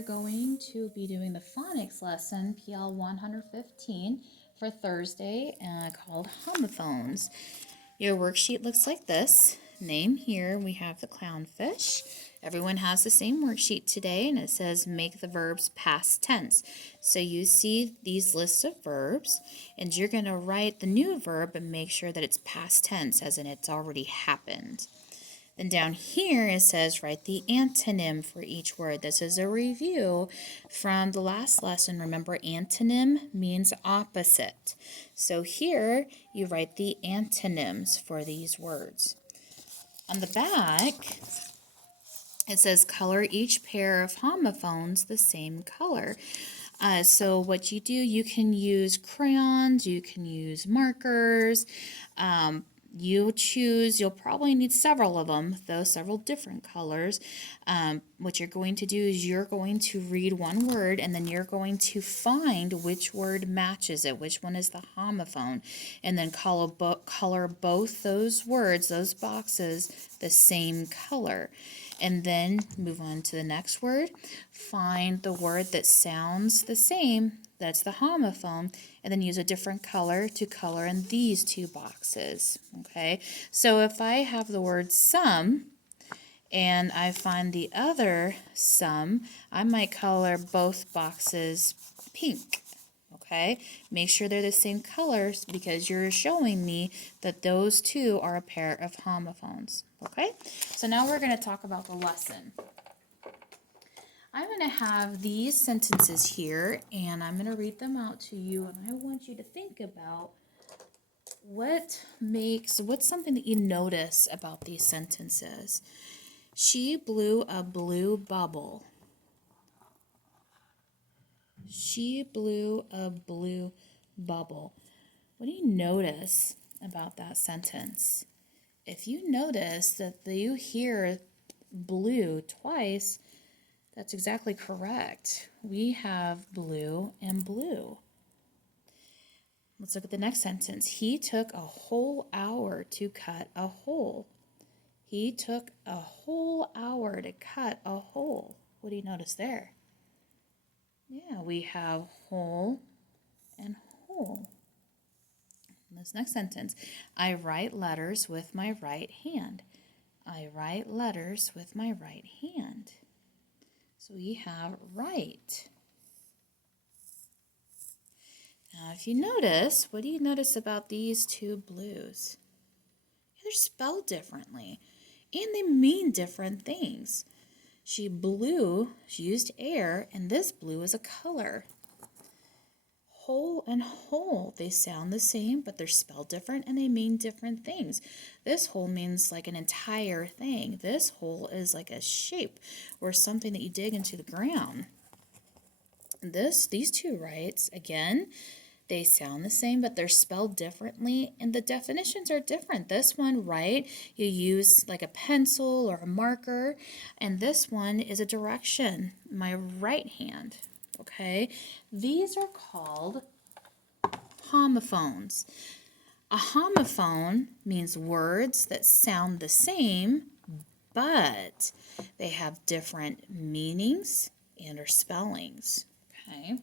are going to be doing the phonics lesson, PL115, for Thursday, called homophones. Your worksheet looks like this. Name here, we have the clownfish. Everyone has the same worksheet today, and it says make the verbs past tense. So you see these lists of verbs, and you're going to write the new verb and make sure that it's past tense, as in it's already happened. Then down here it says write the antonym for each word. This is a review from the last lesson. Remember, antonym means opposite. So here you write the antonyms for these words. On the back, it says color each pair of homophones the same color. So what you do, you can use crayons, you can use markers. You choose, you'll probably need several of them, though several different colors. What you're going to do is you're going to read one word, and then you're going to find which word matches it, which one is the homophone, and then color both those words, those boxes, the same color. And then move on to the next word. Find the word that sounds the same, that's the homophone, and then use a different color to color in these two boxes. Okay, so if I have the word some and I find the other some, I might color both boxes pink. Okay, make sure they're the same colors because you're showing me that those two are a pair of homophones. Okay, so now we're going to talk about the lesson. I'm going to have these sentences here, and I'm going to read them out to you, and I want you to think about what's something that you notice about these sentences. She blew a blue bubble. She blew a blue bubble. What do you notice about that sentence? If you notice that you hear blue twice, that's exactly correct. We have blue and blue. Let's look at the next sentence. He took a whole hour to cut a hole. He took a whole hour to cut a hole. What do you notice there? Yeah, we have whole and hole. This next sentence, I write letters with my right hand. I write letters with my right hand. So we have write. Now, if you notice, what do you notice about these two blues? They're spelled differently, and they mean different things. She blew, she used air, and this blue is a color. Whole and whole, they sound the same, but they're spelled different and they mean different things. This whole means like an entire thing. This hole is like a shape or something that you dig into the ground. These two rights, again, they sound the same, but they're spelled differently, and the definitions are different. This one, right, you use like a pencil or a marker, and this one is a direction, my right hand. Okay, these are called homophones. A homophone means words that sound the same, but they have different meanings and or spellings. Okay.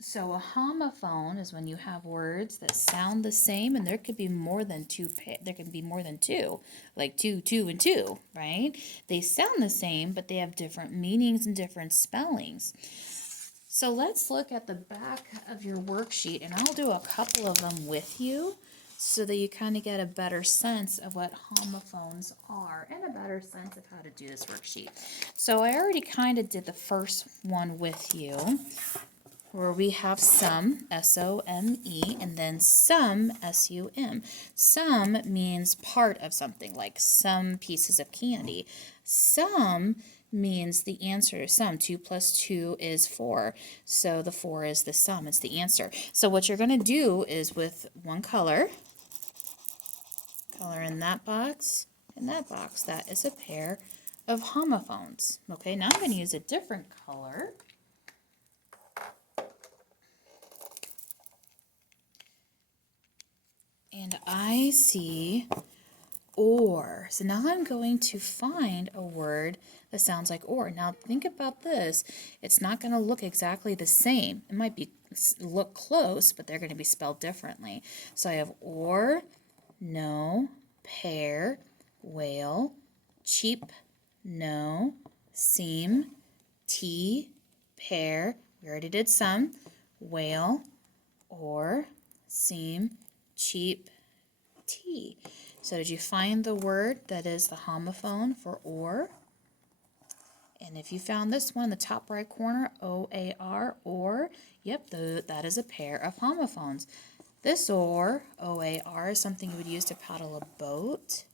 So a homophone is when you have words that sound the same, and there could be more than two. There can be more than two, like two, and two, right? They sound the same, but they have different meanings and different spellings. So let's look at the back of your worksheet, and I'll do a couple of them with you so that you kind of get a better sense of what homophones are and a better sense of how to do this worksheet. So I already kind of did the first one with you, where we have some, S-O-M-E, and then some, S-U-M. Some means part of something, like some pieces of candy. Some means the answer to sum. 2 plus 2 is 4. So the 4 is the sum. It's the answer. So what you're going to do is with one color in that box, that is a pair of homophones. Okay, now I'm going to use a different color. And I see or. So now I'm going to find a word that sounds like or. Now think about this. It's not going to look exactly the same. It might look close, but they're going to be spelled differently. So I have or, no, pear, whale, cheap, no, seam, tea, pear, we already did some, whale, or, seam, cheap, tea. So did you find the word that is the homophone for or? And if you found this one in the top right corner, O-A-R, or, yep, that is a pair of homophones. This or, O-A-R, is something you would use to paddle a boat.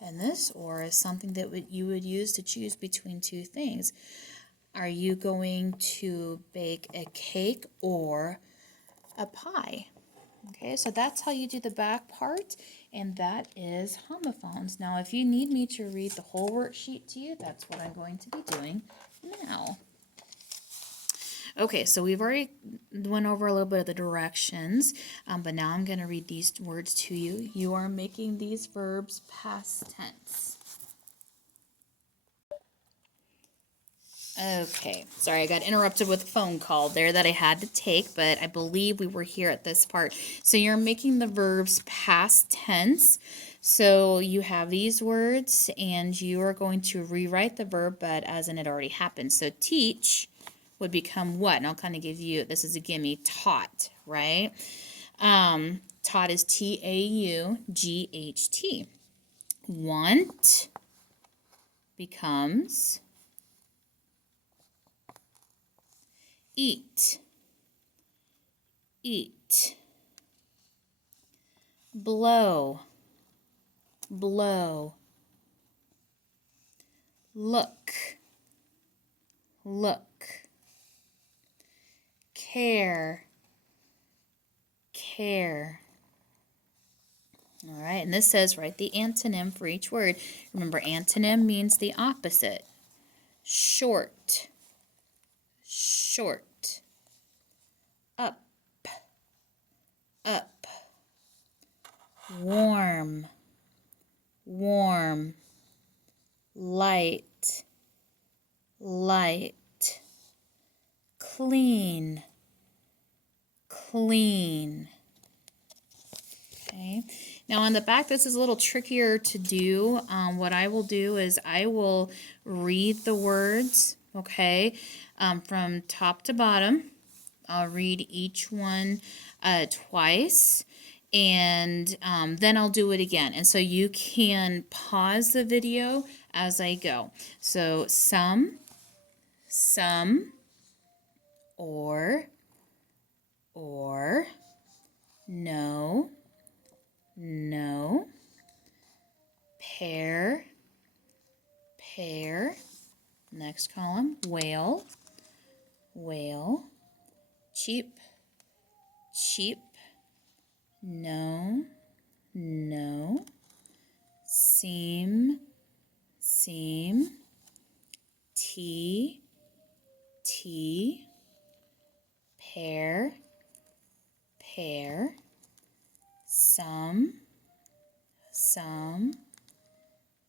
And this or is something that you would use to choose between two things. Are you going to bake a cake or a pie? Okay, so that's how you do the back part, and that is homophones. Now, if you need me to read the whole worksheet to you, that's what I'm going to be doing now. Okay, so we've already went over a little bit of the directions, but now I'm going to read these words to you. You are making these verbs past tense. Okay, sorry, I got interrupted with a phone call there that I had to take, but I believe we were here at this part. So you're making the verbs past tense. So you have these words, and you are going to rewrite the verb, but as in it already happened. So teach would become what? And I'll kind of give you, this is a gimme, taught, right? Taught is T-A-U-G-H-T. Want becomes eat, eat. Blow, blow. Look, look. Care, care. All right, and this says write the antonym for each word. Remember, antonym means the opposite. Short, short. Up, up. Warm, warm. Light, light. Clean, clean. Okay. Now on the back, this is a little trickier to do. What I will do is I will read the words, okay, from top to bottom. I'll read each one twice, and then I'll do it again. And so you can pause the video as I go. So some, or, no, no, pear, pear, next column, whale, whale, cheap, cheap, no, no, seam, seam, tea, tea, pear, pear, some,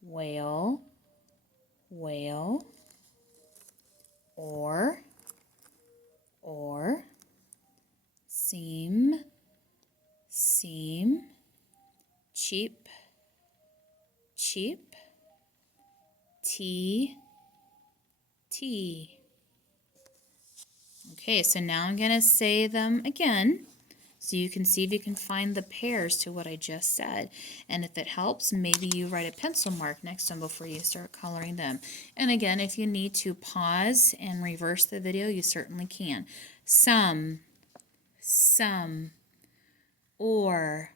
whale, whale, or, seam, seam, cheap, cheap, tea, tea. Okay, so now I'm going to say them again so you can see if you can find the pairs to what I just said. And if it helps, maybe you write a pencil mark next to them before you start coloring them. And again, if you need to pause and reverse the video, you certainly can. Some, or,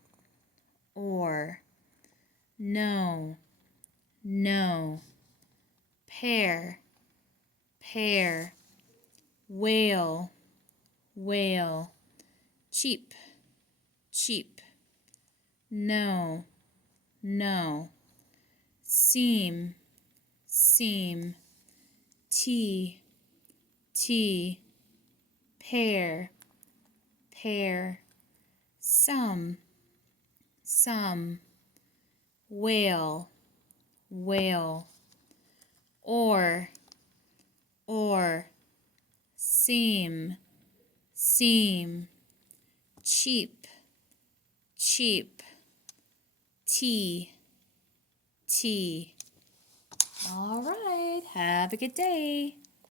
no, no, pear, pear, whale, whale, cheap, cheap, no, no, seam, seam, tea, tea, pear, pear, some, whale, whale. Or, seam, seam. Cheap, cheap. Tea, tea. All right, have a good day.